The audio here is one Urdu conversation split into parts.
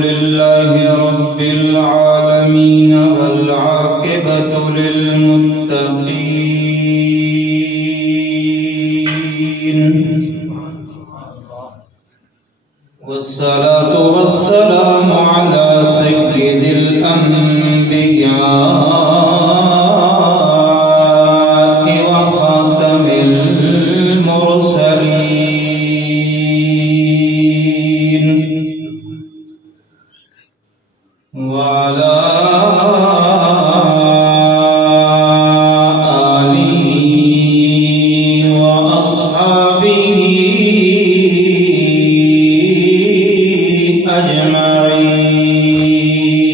لله رب العالمين والعاقبة للمتقين والصلاة والسلام على سيد الأنبياء وخاتم المرسلين وعلى آله وأصحابه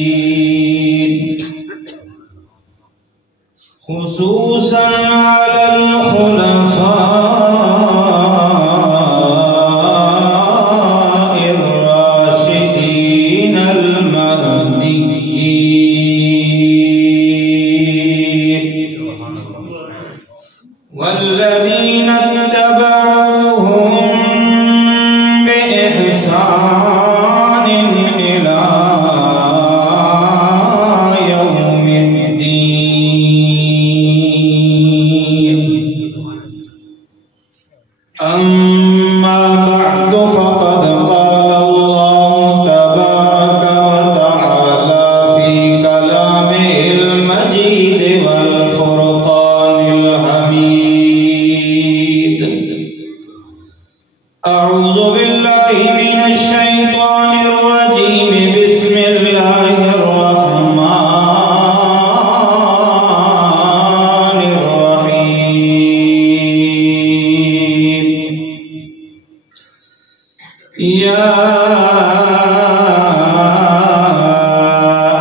أجمعين خصوصا على الخلفاء الراشدين المهديين والذين اتبعوهم بإحسان إلى يوم الدين أما بعد فقد قال الله تبارك وتعالى في كلامه المجيد والفرقان الحميد أعوذ بالله من الشيطان الرجيم بسم الله الرحمن الرحيم يا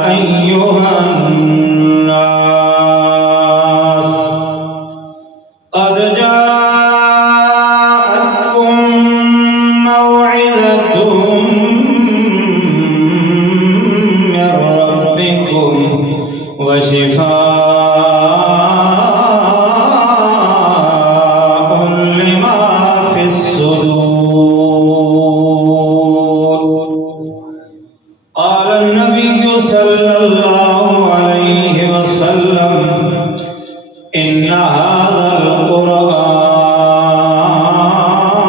أيها الناس قد جاءتكم موعظة من ربكم وشفاء لما في الصدور قال النبي صلى الله عليه وسلم إن هذا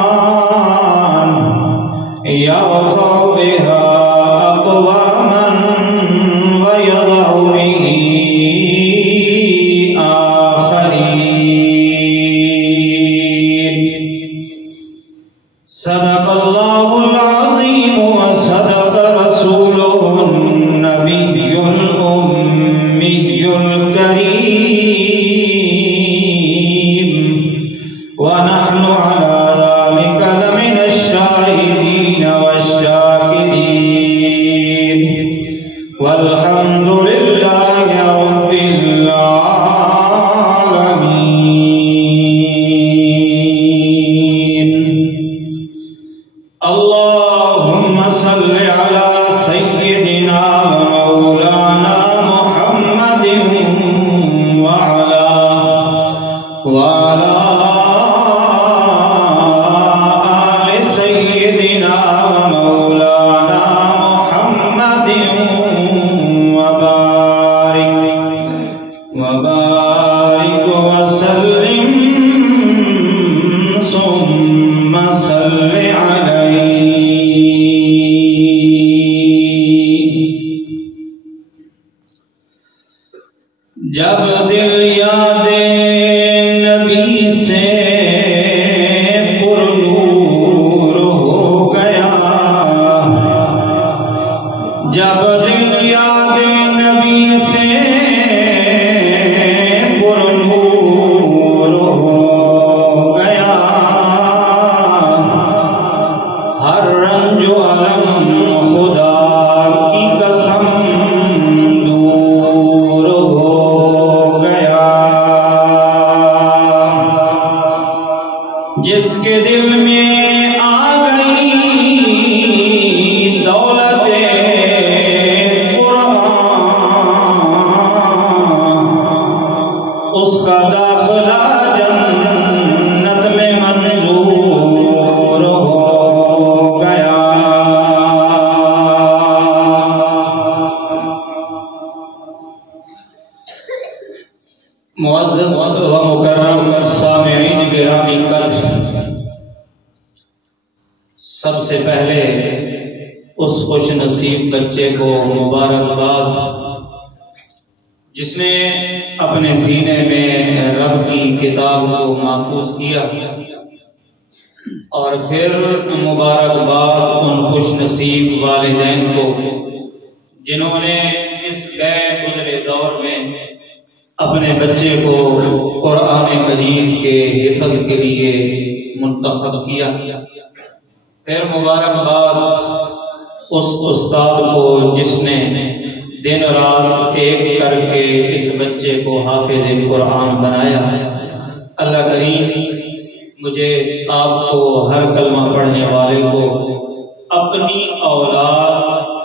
القرآن يرفع بها أقواما ويضع به آخرين صدق الله العظيم وصدق رسوله النبي الأمي الكريم ونحن على ذلك لمن الشاهدين والشاكرين والحمد لله رب العالمين اللهم صل على سيدنا ومولانا محمد وعلى آل سيدنا ومولانا محمد وبارك وسلم ثم صل عليه جب دل یاد نبی سے پر نور ہو گیا جب دل یاد نبی سے پر نور ہو گیا ہر رنج و علم خدا کی قسم دور ہو گیا جس کے دل میں آ گئی دولت قرآن معزز و مکرم سامعین گرامی قدر، سب سے پہلے اس خوش نصیب بچے کو مبارکباد جس نے اپنے سینے میں رب کی کتاب کو محفوظ کیا، اور پھر مبارکباد ان خوش نصیب والدین کو جنہوں نے اس غیر گزرے دور میں اپنے بچے کو قرآن مجید کے حفظ کے لیے منتخب کیا۔ پھر مبارکباد اس استاد کو جس نے دن رات ایک کر کے اس بچے کو حافظ قرآن بنایا۔ اللہ کریم مجھے آپ کو ہر کلمہ پڑھنے والے کو اپنی اولاد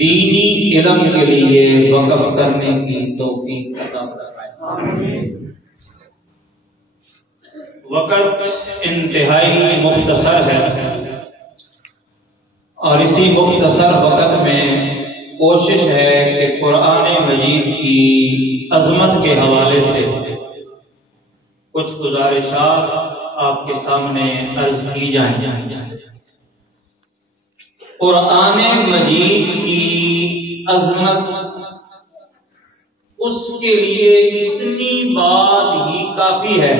دینی علم کے لیے وقف کرنے کی توفیق عطا فرمائے۔ وقت انتہائی مختصر ہے، اور اسی مختصر وقت میں کوشش ہے کہ قرآن مجید کی عظمت کے حوالے سے کچھ گزارشات آپ کے سامنے عرض کی جائیں۔ قرآن مجید کی عظمت اس کے لیے اتنی بات ہی کافی ہے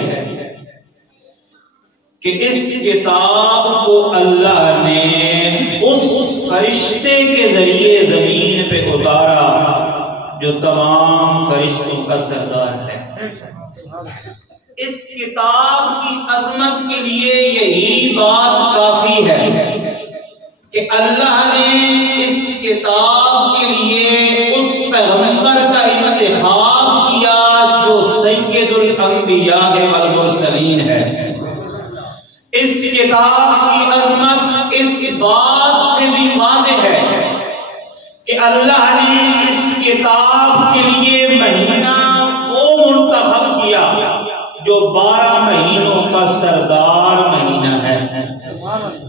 کہ اس کتاب کو اللہ نے اس فرشتے کے ذریعے زمین پہ اتارا جو تمام فرشتوں کا سردار ہے۔ اس کتاب کی عظمت کے لیے یہی بات کافی ہے کہ اللہ نے اس کتاب کے لیے اس پیغمبر کا انتخاب کیا جو سید الانبیاء والمرسلین ہے۔ اس کتاب کی عظمت اس بات سے بھی واضح ہے کہ اللہ نے اس کتاب کے لیے مہینہ وہ منتخب کیا جو 12 مہینوں کا سردار مہینہ ہے۔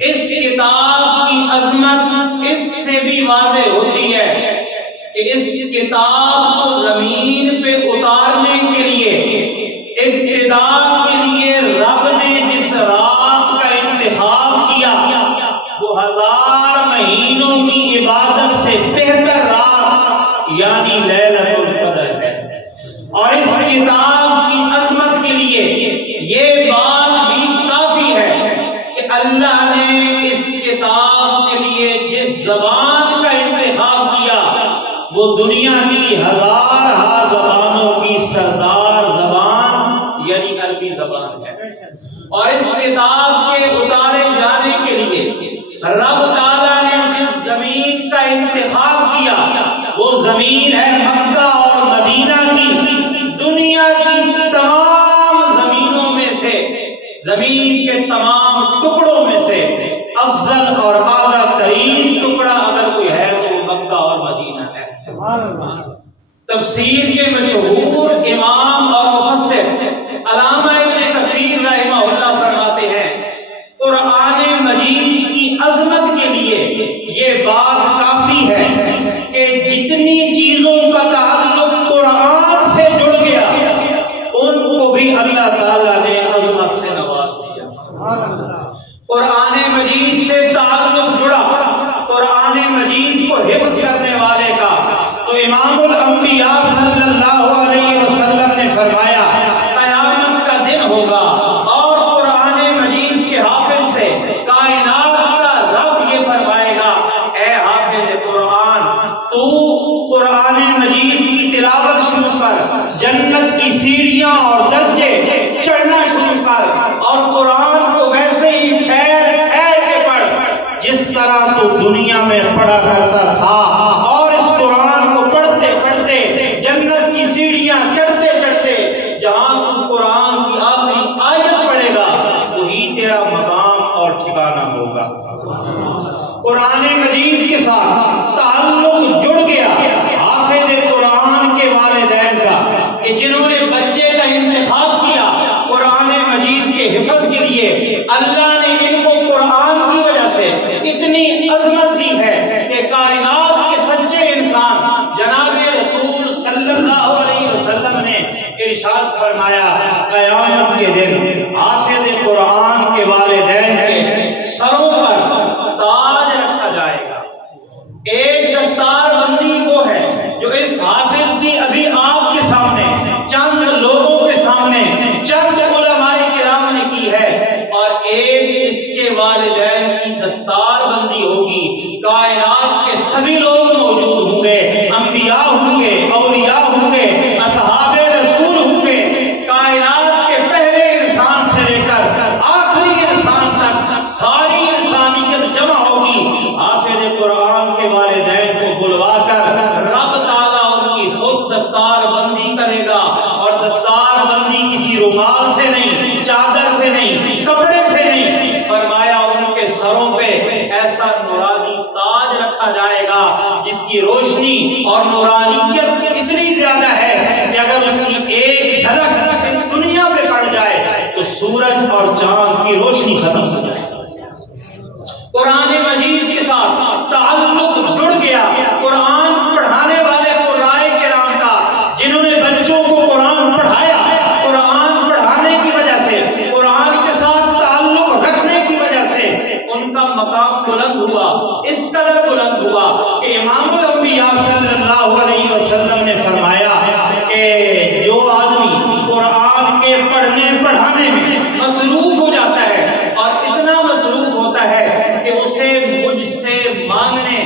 اس کتاب کی عظمت اس سے بھی واضح ہوتی ہے کہ اس کتاب کو زمین پہ اتارنے کے لیے ابتدا کے لیے رب نے جس رات کا انتخاب کیا وہ 1000 مہینوں کی عبادت سے بہتر رات یعنی لیلۃ القدر ہے۔ اور اس کتاب کی عظمت کے لیے یہ بات بھی کافی ہے کہ اللہ نے اس کتاب کے لیے جس زبان کا انتخاب کیا وہ دنیا کی 1000 زبانوں کی سردار زبان یعنی عربی زبان ہے۔ اور اس کتاب کے اتارے جانے کے لیے رب تعالیٰ نے جس زمین کا انتخاب کیا وہ زمین ہے مکہ اور مدینہ کی۔ دنیا کی تمام زمینوں میں سے، زمین کے تمام ٹکڑوں میں سے افضل اور اعلیٰ ترین ٹکڑا اگر کوئی ہے تو وہ مکہ اور مدینہ ہے۔ تفسیر کے مشہور امام اور مفسر علامہ ابن کثیر رحمہ اللہ فرماتے ہیں قرآن مجید کی عظمت کے لیے یہ بات کافی ہے کہ جتنی چیزوں کا تعلق قرآن سے جڑ گیا ان کو بھی اللہ تعالیٰ نے عظمت سے نواز دیا۔ قرآن مجید سے تعلق جڑا قرآن مجید کو حفظ کرنے والے کا تو امام الانبیاء صلی اللہ علیہ وسلم نے فرمایا قیامت کا دن ہوگا اور قرآن مجید کے حافظ سے کائنات کا رب یہ فرمائے گا اے حافظ قرآن تو قرآن مجید کی تلاوت شروع کر، جنت کی سیڑھیاں اور درجے چڑھنا شروع کر اور قرآن کو ویسے ہی پھیل پھیل کے پڑھ جس طرح تو دنیا میں پڑھا کرتا تھا، اور اس قرآن کو پڑھتے پڑھتے جنت کی سیڑھیاں چڑھتے چڑھتے جہاں تو قرآن کی آخری آیت پڑھے گا وہی تیرا مقام اور ٹھکانہ ہوگا۔ قرآن مجید کے ساتھ تعلق جڑ گیا حافظ قرآن کے والدین کا کہ جنہوں نے بچے کا انتخاب کیا قرآن مجید کے حفظ کے لیے، اللہ نے ان کو قرآن کی وجہ سے اتنی عظمت دی ہے کہ کائنات کے ارشاد فرمایا قیامت کے دن حافظ قرآن کے والدین کے سروں پر تاج رکھا جائے گا۔ ایک دستار بندی وہ ہے جو اس حافظ کی ابھی آپ کے سامنے چند لوگوں کے سامنے چند علماء کرام نے کی ہے، اور ایک اس کے والدین کی دستار بندی ہوگی۔ کائنات کے سبھی لوگ موجود ہوں گے، انبیاء ہوں گے، اولیاء ہوں گے، اصحاب رسول ہوں گے، کائنات کے پہلے انسان سے لے کر آخری انسان تک ساری انسانیت جمع ہوگی۔ حافظ قرآن کے والدین کو بلوا کر رب تعالیٰ ان کی خود دستار بندی کرے گا، اور دستار بندی کسی رومال سے نہیں، چادر سے نہیں، کپڑے سے نہیں، فرمایا ان کے سروں پہ ایسا نورانی تاج رکھا جائے گا جس کی روشنی اور نورانیت اتنی زیادہ ہے کہ اگر اس کی ایک جھلک اس دنیا پہ پڑ جائے تو سورج اور چاند کی روشنی ختم ہو جائے۔ قرآن مجید کے ساتھ تعلق جڑ گیا قرآن پڑھانے والے قرائے کرام کا، جنہوں نے بچوں کو قرآن پڑھایا، قرآن پڑھانے کی وجہ سے، قرآن کے ساتھ تعلق رکھنے کی وجہ سے ان کا مقام بلند ہوا، اس قدر بلند ہوا کہ امام الانبیاء صلی اللہ علیہ وسلم نے فرمایا کہ جو آدمی قرآن کے پڑھنے پڑھانے میں مصروف ہو جاتا ہے اور اتنا مصروف ہوتا ہے کہ اسے مجھ سے مانگنے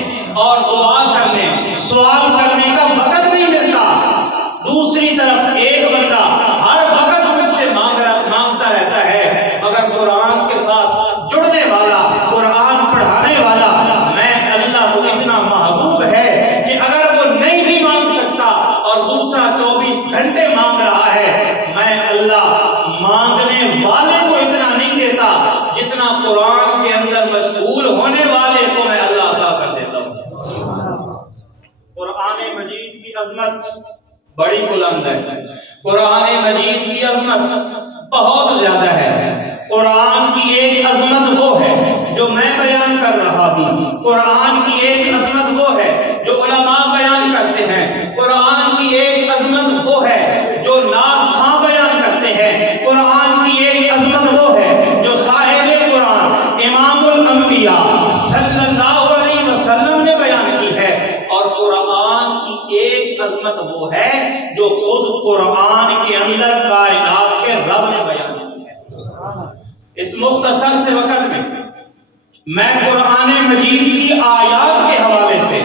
اور دعا کرنے، سوال کرنے کا وقت نہیں ملتا، دوسری طرف ایک بندہ ہر وقت مجھ سے مانگتا رہتا ہے، مگر قرآن کے ساتھ جڑنے والا، قرآن پڑھانے والا میں اللہ کو اتنا محبوب ہے کہ اگر وہ نہیں بھی مانگ سکتا اور دوسرا 24 گھنٹے مانگ رہا ہے، میں اللہ مانگنے والے کو اتنا نہیں دیتا جتنا قرآن کے اندر مشغول ہونے والے کو میں اللہ عطا کر دیتا ہوں۔ قرآن مجید کی عظمت بڑی بلند ہے، قرآن مجید کی عظمت بہت زیادہ ہے۔ قرآن کی ایک عظمت وہ ہے جو میں بیان کر رہا ہوں، قرآن کی ایک عظمت وہ ہے جو علماء بیان کرتے ہیں، قرآن کی ایک عظمت وہ ہے جو نعت خواں بیان کرتے ہیں، قرآن کی ایک عظمت وہ ہے جو صاحب قرآن امام الانبیاء صلی اللہ علیہ وسلم نے بیان کی ہے، اور قرآن کی ایک عظمت وہ ہے جو خود قرآن کے اندر کائنات کے رب نے بیان کی ہے۔ اس مختصر سے وقت میں قرآن مجید کی آیات کے حوالے سے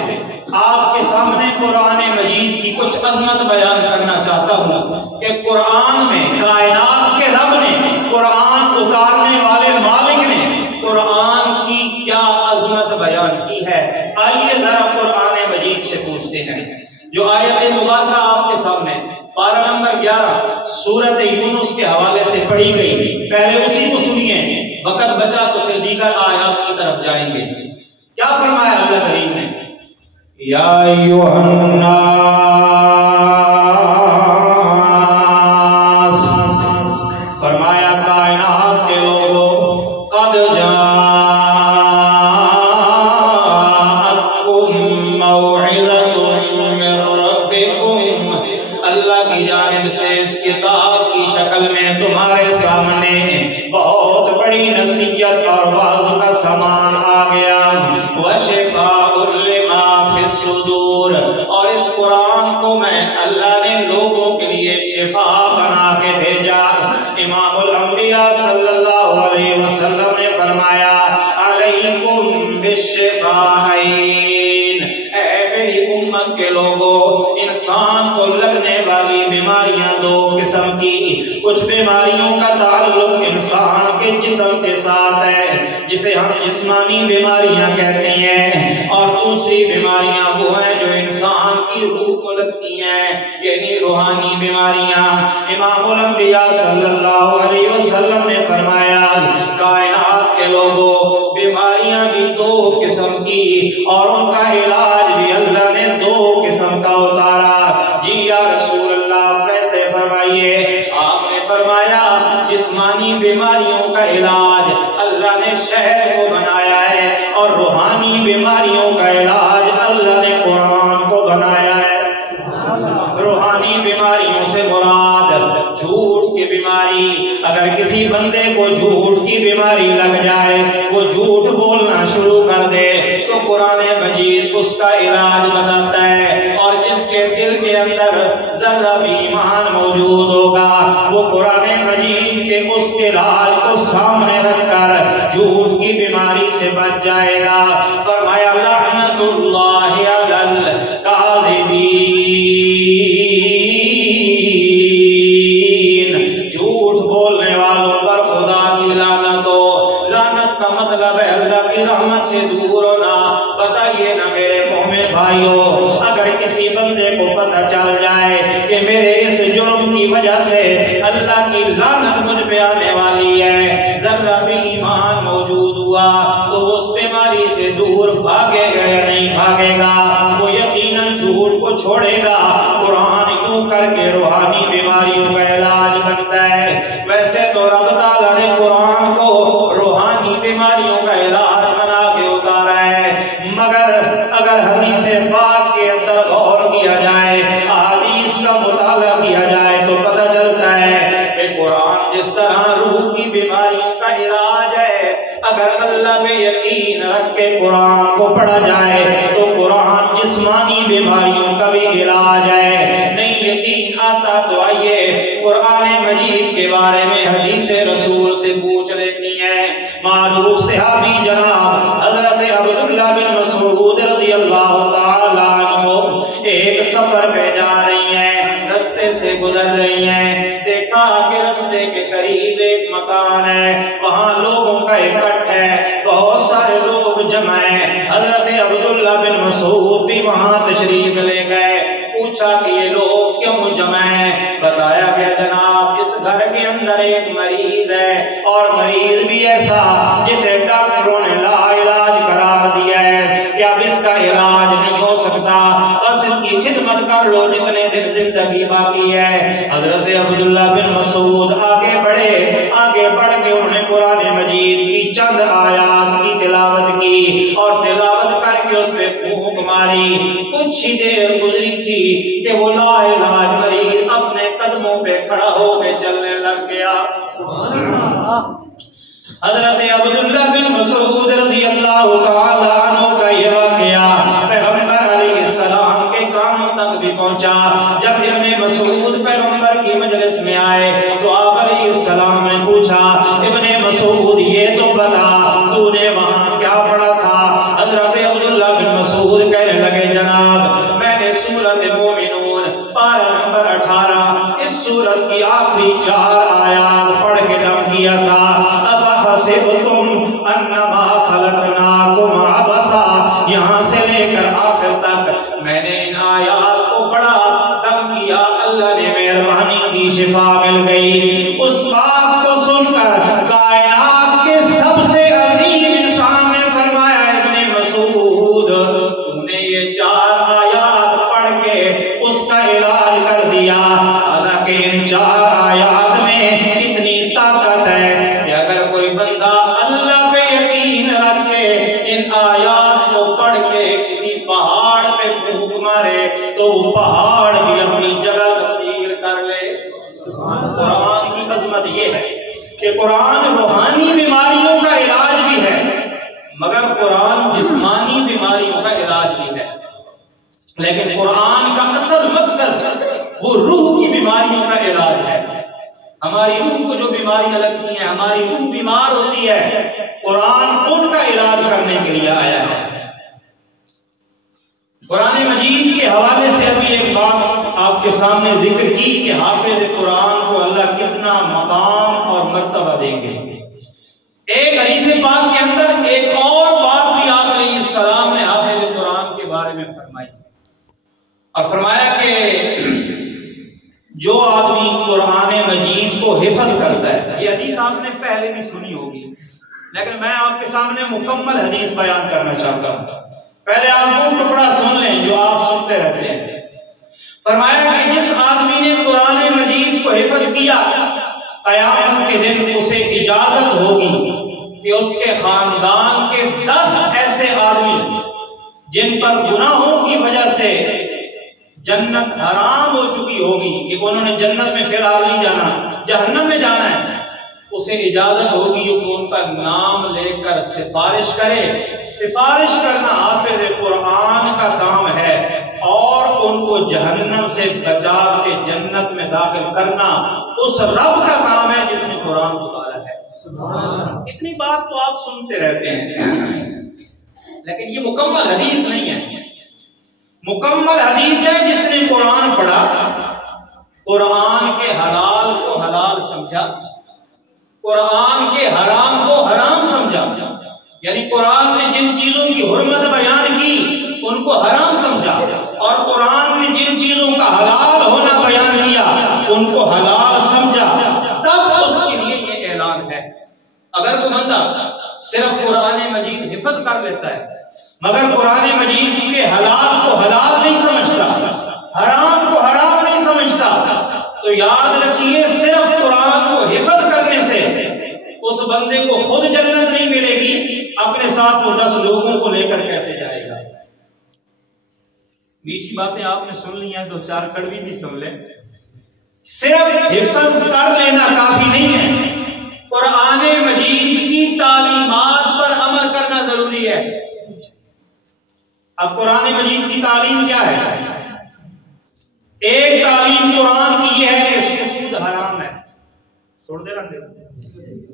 آپ کے سامنے قرآن مجید کی کچھ عظمت بیان کرنا چاہتا ہوں کہ قرآن میں کائنات کے رب نے، قرآن اتارنے والے مالک نے قرآن کی کیا عظمت بیان کی ہے۔ آئیے ذرا قرآن مجید سے پوچھتے ہیں۔ جو آیت مبارکہ آپ کے سامنے پارہ نمبر 11 سورۃ یونس کے حوالے سے پڑھی گئی، پہلے اسی کو سنیے، وقت بچا تو پھر دیگر آیات کی طرف جائیں گے۔ کیا فرمایا اللہ کریم نے؟ یا ایھا الناس، فرمایا کائنات کے لوگوں، قد تمہارے سامنے بہت بڑی نصیحت اور واعظ کا سامان آ گیا، وشفاء لما فی الصدور، اور اس قرآن کو میں اللہ نے لوگوں کے لیے شفا بنا کے بھیجا۔ امام الانبیاء صلی اللہ علیہ وسلم نے فرمایا علیکم بالشفاءین، اے میری امت کے لوگوں، انسان کو لگنے والی بیماریاں دو قسم کی، کچھ بیماریوں کا تعلق انسان کے جسم کے ساتھ ہے جسے ہم جسمانی بیماریاں کہتے ہیں، اور دوسری بیماریاں وہ ہیں جو انسان کی روح کو لگتی ہیں، یعنی روحانی بیماریاں۔ امام الانبیاء صلی اللہ علیہ وسلم نے فرمایا کائنات کے لوگوں، بیماریاں بھی دو قسم کی اور ان کا علاج بھی اللہ نے دو قسم کا اتارا۔ جی یا رسول اللہ کیسے؟ فرمائیے۔ آپ نے فرمایا جسمانی بیماریوں کا علاج اللہ نے شہر کو بنایا ہے، اور روحانی بیماریوں کا علاج اللہ نے قرآن کو بنایا ہے۔ روحانی بیماریوں سے مراد کسی بندے کو جھوٹ کی بیماری لگ جائے، وہ جھوٹ بولنا شروع کر دے، تو قرآن مجید اس کا علاج بتاتا ہے، اور جس کے دل کے اندر ذرہ بھی ایمان موجود ہوگا وہ قرآن مجید کے اس علاج کو سامنے رکھ کر جھوٹ کی بیماری سے بچ جائے گا۔ فرمایا لعنت اللہ علی الکاذبین، جھوٹ بولنے والوں پر خدا کی لعنت ہو۔ لعنت کا مطلب ہے اللہ کی رحمت سے دور ہونا۔ بتائیے نا میرے مومن بھائیوں، اگر کسی بندے کو پتہ چل جائے کہ میرے اس جرم کی وجہ سے اللہ کی لعنت مجھ پہ آنے والی ہے، ذرہ بھی ایمان موجود ہوا، تو اس بیماری سے دور بھاگے گا یا نہیں بھاگے گا؟ وہ یقیناً جھوٹ کو چھوڑے گا۔ قرآن یوں کر کے روحانی بیماریوں کا علاج بنتا ہے۔ ویسے تو رب تعالیٰ نے قرآن کو روحانی بیماریوں کا علاج بنا کے اتارا ہے، مگر اگر حدیث پاک کے اندر غور کیا جائے، احادیث کا مطالعہ کیا جائے، تو پتہ چلتا ہے کہ قرآن جس طرح روح کی بیماریوں کا علاج ہے، اگر اللہ میں یقین رکھ کے قرآن کو پڑھا جائے تو قرآن جسمانی بیماریوں کا بھی علاج ہے۔ نہیں یقین آتا تو آئیے قرآن مجید کے بارے میں حدیث رسول سے پوچھ لیتی ہیں۔ معروف صحابی جناب حضرت عبداللہ بن مسعود رضی اللہ تعالیٰ عنہ ایک سفر پہ جا رہی ہیں، رستے سے گزر رہی ہیں، دیکھا کہ رستے کے قریب ایک مکان ہے، وہاں لوگوں کا اکٹھ ہے، بہت سارے لوگ جمع ہیں۔ حضرت عبداللہ بن مسعود بھی وہاں تشریف لے گئے، پوچھا کہ یہ لوگ کیوں جمع ہیں؟ بتایا کہ جناب اس گھر کے اندر ایک مریض ہے، اور مریض بھی ایسا جسے ڈاکٹروں نے لا علاج قرار دیا ہے کہ اب اس کا علاج نہیں ہو سکتا، بس اس کی خدمت کر لو جتنے دن زندگی باقی ہے۔ حضرت عبداللہ بن مسعود آگے بڑھ کے انہوں نے قرآن مجید کی چند آیات کی تلاوت کی، اور تلاوت کر کے اس پہ پھونک ماری۔ کچھ ہی دیر گزری تھی کہ وہ لا علاج مریض اپنے قدموں پہ کھڑا ہو کے چلنے لگ گیا۔ حضرت عبداللہ بن مسعود رضی اللہ تعالیٰ عنہ کا یہ واقعہ پیغمبر علیہ السلام کے کانوں تک بھی پہنچا۔ جب ابن مسعود پیغمبر کی مجلس میں آئے تو آپ علیہ السلام نے پوچھا، ابن مسعود یہ تو بتا تو نے وہاں کیا پڑھا تھا؟ حضرت عبداللہ بن مسعود کہنے لگے، جناب میں نے سورۃ مومنون پارہ نمبر 18 اس سورت کی آخری 4 آیات پڑھ کے دم کیا تھا۔ افحسبتم انما خلقناکم عبثا، یہاں سے لے کر آخر تک میں نے ان آیات کو پڑھا، دم کیا، اللہ نے مہربانی کی، شفا مل گئی۔ اس بات کو سن کر کائنات کے سب سے عظیم انسان نے فرمایا، ابن مسعود تو نے یہ 4 آیات پڑھ کے اس کا علاج کر دیا، حالانکہ ان 4 آیات میں اتنی طاقت ہے کہ اگر کوئی بندہ اللہ پہ یقین رکھ کے ان آیات کو پڑھ کے کسی پہاڑ پہ پھونک مارے تو وہ پہاڑ بھی اپنی جگہ تبدیل کر لے۔ قرآن کی عظمت یہ ہے کہ قرآن روحانی بیماریوں کا علاج بھی ہے، مگر قرآن جسمانی بیماریوں کا علاج بھی ہے۔ لیکن قرآن کا اصل مقصد وہ روح کی بیماریوں کا علاج ہے۔ ہماری روح کو جو بیماریاں لگتی ہیں، ہماری روح بیمار ہوتی ہے، قرآن ان کا علاج کرنے کے لیے آیا ہے۔ قرآن مجید کے حوالے سے ابھی ایک بات آپ کے سامنے ذکر کی کہ حافظ قرآن کو اللہ کتنا مقام اور مرتبہ دیں گے۔ ایک حدیث پاک کے اندر ایک اور بات بھی آپ علیہ السلام نے حافظ قرآن کے بارے میں فرمائی، اور فرمایا کہ جو آدمی قرآن مجید کو حفظ کرتا ہے، یہ حدیث آپ نے پہلے بھی سنی ہوگی لیکن میں آپ کے سامنے مکمل حدیث بیان کرنا چاہتا ہوں۔ پہلے آپ وہ ٹکڑا سن لیں جو آپ سنتے رہتے ہیں۔ فرمایا کہ جس آدمی نے قرآن مجید کو حفظ کیا، قیامت کے دن اسے اجازت ہوگی کہ اس کے خاندان کے 10 ایسے آدمی جن پر گناہوں کی وجہ سے جنت حرام ہو چکی ہوگی کہ انہوں نے جنت میں فی الحال نہیں جانا، جہنم میں جانا ہے، اسے اجازت ہوگی کہ ان کا نام لے کر سفارش کرے۔ سفارش کرنا حافظ قرآن کا کام ہے، اور ان کو جہنم سے بچا کے جنت میں داخل کرنا اس رب کا کام ہے جس نے قرآن اتارا ہے۔ اتنی بات تو آپ سنتے رہتے ہیں، لیکن یہ مکمل حدیث نہیں ہے۔ مکمل حدیث ہے جس نے قرآن پڑھا، قرآن کے حلال کو حلال سمجھا، قرآن کے حرام کو حرام سمجھا، یعنی قرآن نے جن چیزوں کی حرمت بیان کی ان کو حرام سمجھا، اور قرآن نے جن چیزوں کا حلال ہونا بیان کیا ان کو حلال سمجھا، تب اس کے لیے یہ اعلان ہے۔ اگر کوئی بندہ صرف قرآن مجید حفظ کر لیتا ہے مگر قرآن مجید کے حلال کو حلال نہیں سمجھتا، حرام کو حرام نہیں سمجھتا، تو یاد رکھیے صرف قرآن کو حفظ کرنے سے اس بندے کو خود جنت نہیں ملے گی، اپنے ساتھ وہ 10 لوگوں کو لے کر کیسے جائے گا؟ میٹھی باتیں آپ نے سن لی ہیں، 2-4 کڑوی بھی سن لیں۔ صرف حفظ کر لینا کافی نہیں ہے، قرآن مجید کی تعلیمات پر عمل کرنا ضروری ہے۔ اب قرآن مجید کی تعلیم کیا ہے؟ ایک تعلیم قرآن کی یہ ہے کہ سود حرام ہے، چھوڑ دے رہے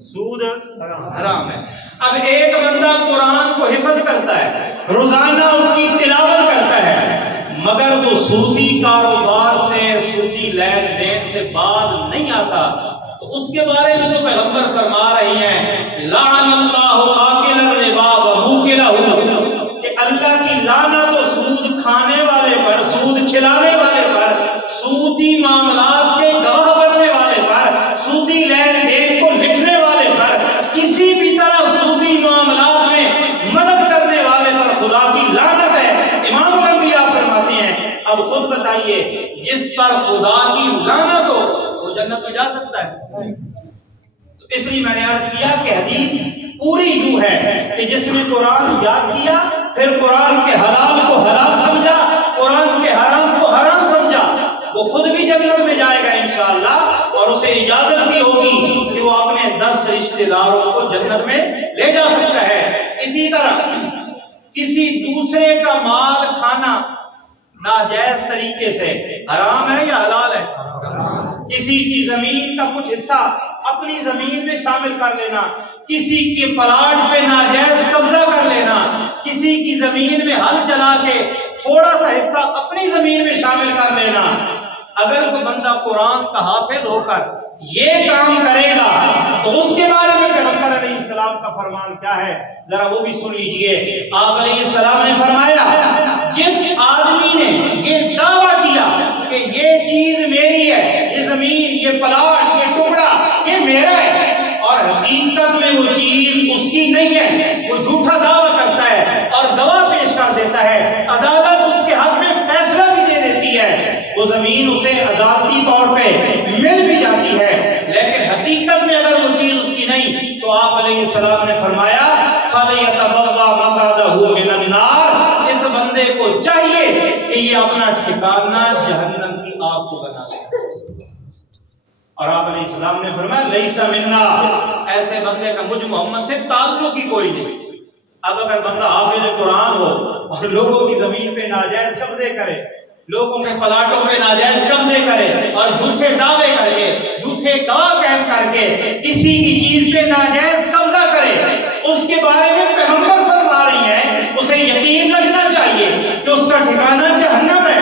سود حرام ہے۔ اب ایک بندہ قرآن کو حفظ کرتا ہے، روزانہ اس کی تلاوت کرتا ہے، مگر وہ سودی کاروبار سے، سودی لین دین سے باز نہیں آتا، تو اس کے بارے میں تو پیغمبر فرما رہی ہیں لعن اللہ آکل الربا وموکلہ، کہ اللہ کی لعنت و سود کھانے والے پر، سود کھلانے والے پر، سودی معاملات کے گواہ بننے والے پر، سودی لین دین کو لکھنے والے پر، کسی بھی طرح سودی معاملات میں مدد کرنے والے پر خدا کی لعنت ہے۔ امام الانبیاء فرماتے ہیں اب خود بتائیے جس پر خدا کی لعنت ہو وہ جنت میں جا سکتا ہے؟ تو اس لیے میں نے عرض کیا کہ حدیث پوری یوں ہے کہ جس نے قرآن یاد کیا، پھر قرآن کے حلال کو حلال سمجھا، قرآن کے حرام کو حرام سمجھا، وہ خود بھی جنت میں جائے گا انشاءاللہ، اور اسے اجازت بھی ہوگی کہ وہ اپنے 10 رشتہ داروں کو جنت میں لے جا سکتا ہے۔ اسی طرح کسی دوسرے کا مال کھانا ناجائز طریقے سے حرام ہے یا حلال ہے؟ کسی کی زمین کا کچھ حصہ اپنی زمین میں شامل کر لینا، کسی کے پلاٹ پہ ناجائز قبضہ کر لینا، کسی کی زمین میں ہل چلا کے تھوڑا سا حصہ اپنی زمین میں شامل کر لینا، اگر کوئی بندہ قرآن کا حافظ ہو کر یہ کام کرے گا تو اس کے بارے میں پیغمبر علیہ السلام کا فرمان کیا ہے ذرا وہ بھی سن لیجئے۔ آپ علیہ السلام نے فرمایا جس آدمی نے یہ دعویٰ کیا کہ یہ چیز میری ہے، یہ زمین، یہ پلاٹ، یہ ٹکڑا یہ میرا ہے، اور حقیقت میں وہ چیز اس کی نہیں ہے، وہ جھوٹا دعویٰ کرتا ہے اور گواہ پیش کر دیتا ہے، عدالت اس کے حق میں فیصلہ بھی دے دیتی ہے، وہ زمین اسے عدالتی طور پہ مل بھی جاتی ہے، لیکن حقیقت میں اگر وہ چیز اس کی نہیں تو آپ علیہ السلام نے فرمایا فَلْيَتَبَوَّأْ مَقْعَدَهُ مِنَ النَّارِ، اس بندے کو چاہیے کہ یہ اپنا ٹھکانہ جہنم کی آگ کو بنا لے۔ اور آپ علیہ السلام نے فرمایا لَيْسَ مِنَّا، ایسے بندے کا مجھ محمد سے تعلق ہی کوئی نہیں۔ اب اگر بندہ حافظ قرآن ہو اور لوگوں کی زمین پہ ناجائز قبضے کرے، لوگوں کے پلاٹوں پہ ناجائز قبضے کرے اور جھوٹے دعوے کر کے، جھوٹے گواہ قائم کر کے کسی کی چیز پہ ناجائز قبضہ کرے، اس کے بارے میں پیغمبر فرما رہی ہیں اسے یقین رکھنا چاہیے کہ اس کا ٹھکانہ جہنم ہے،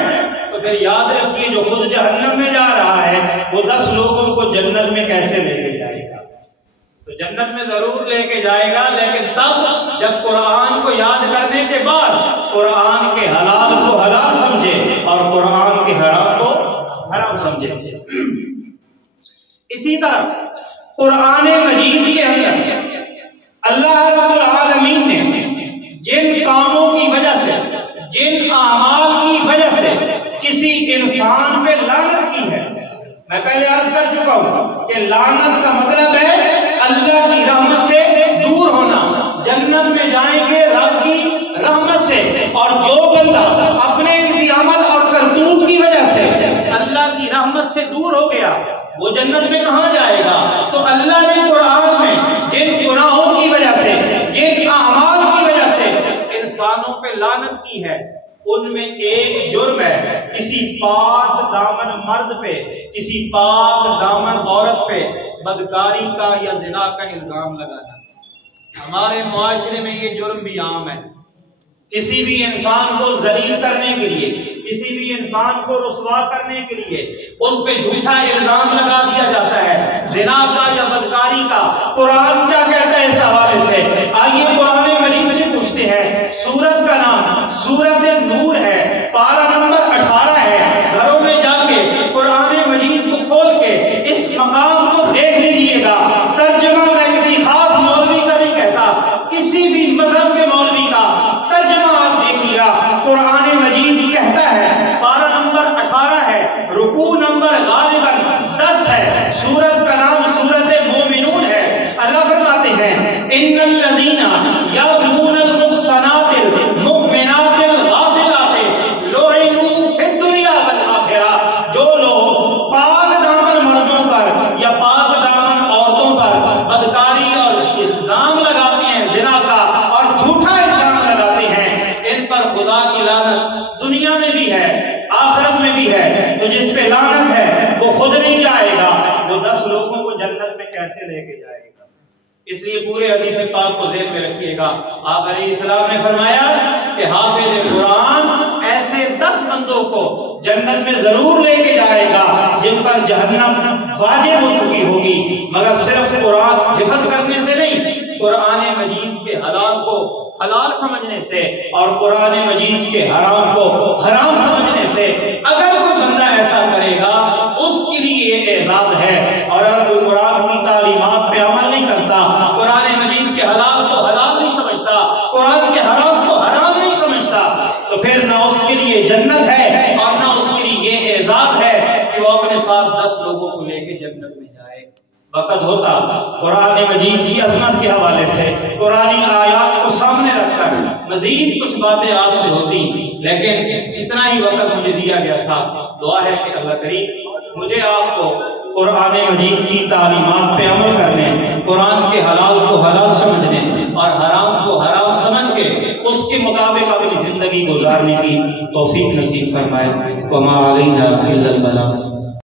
تو پھر یاد رکھیے جو خود جہنم میں جا رہا ہے وہ 10 لوگوں کو جنت میں کیسے لے کے جائے گا؟ تو جنت میں ضرور لے کے جائے گا، لیکن تب جب قرآن کو یاد کرنے کے بعد قرآن کے حلال کو حلال سمجھے اور قرآن کے حرام کو حرام سمجھے۔ اسی طرح قرآن مجید کے اندر اللہ رب العالمین نے جن کاموں کی وجہ سے، جن اعمال کی وجہ سے کسی انسان پہ لعنت کی ہے، میں پہلے عرض کر چکا ہوں کہ لعنت کا مطلب ہے اللہ کی رحمت سے دور ہونا، جنت میں جائیں گے رب کی رحمت سے، اور جو بندہ اپنے کسی عمل اور کرتوت کی وجہ سے اللہ کی رحمت سے دور ہو گیا وہ جنت میں کہاں جائے گا؟ تو اللہ نے قرآن میں ایک جرم ہے کسی پاک دامن مرد پہ، کسی پاک دامن عورت پہ بدکاری کا یا زنا کا الزام لگانا۔ ہمارے معاشرے میں یہ جرم بھی عام ہے۔ کسی بھی انسان کو ذلیل کرنے کے لیے، کسی بھی انسان کو رسوا کرنے کے لیے اس پہ جھوٹا الزام لگا دیا جاتا ہے، زنا کا یا بدکاری کا۔ قرآن کیا کہتا ہے اس حوالے سے؟ آئیے قرآن مجید سے پوچھتے ہیں۔ سورت کا نام سورت نور ہے، پارہ نمبر 18 ہے۔ گھروں میں جا کے قرآن مجید کو کھول کے اس مقام کو دیکھ لیجیے گا۔ ترجمہ میں کسی خاص مولوی کا نہیں کہتا، کسی بھی مذہب کے مولوی کا ترجمہ آپ دیکھیے گا۔ قرآن مجید کہتا ہے، پارہ نمبر 18 ہے، رکوع نمبر غالباً 10 ہے، سورت کا نام سورت مومنون ہے۔ اللہ فرماتے ہیں ان الذین یرمون المحصنات المؤمنات الغافلات لعنوا فی الدنیا والآخرہ، جو لوگ پاک دامن مردوں پر یا پاک دامن عورتوں پر بدکاری اور الزام لگاتے ہیں زنا کا اور جھوٹا الزام لگاتے ہیں، ان پر خدا کی لعنت دنیا میں بھی ہے آخرت میں بھی ہے۔ تو جس پہ لعنت ہے وہ خود نہیں جائے گا، وہ 10 لوگوں کو جنت میں کیسے لے کے جائے گا؟ اس لیے پورے حدیث پاک کو ذہن میں رکھیے گا۔ آپ علیہ السلام نے فرمایا کہ حافظ قرآن ایسے 10 بندوں کو جنت میں ضرور لے کے جائے گا جن پر جہنم واجب ہو چکی ہوگی، مگر صرف قرآن حفظ کرنے سے نہیں، قرآن مجید کے حلال کو حلال سمجھنے سے اور قرآن مجید کے حرام کو حرام سمجھنے سے۔ اگر کوئی بندہ ایسا کرے گا اس کے لیے یہ اعزاز ہے، اور اگر کوئی قرآن کی تعلیمات پہ عمل نہیں کرتا، قرآن مجید کے حلال کو حلال نہیں سمجھتا، قرآن کے حرام کو حرام نہیں سمجھتا، تو پھر نہ اس کے لیے جنت ہے اور نہ اس کے لیے یہ اعزاز ہے کہ وہ اپنے ساتھ 10 لوگوں کو لے کے جنت میں جائے۔ وقت ہوتا قرآن مجید کی عظمت کے حوالے سے قرآنی آیات کو سامنے رکھ کر مزید کچھ باتیں آپ سے ہوتی، لیکن اتنا ہی وقت مجھے دیا گیا تھا۔ دعا ہے کہ اللہ کریم مجھے آپ کو قرآن مجید کی تعلیمات پہ عمل کرنے، قرآن کے حلال کو حلال سمجھنے اور حرام کو حرام سمجھ کے اس کے مطابق اپنی زندگی گزارنے کی توفیق نصیب فرمائے۔ وما علینا الا البلاغ۔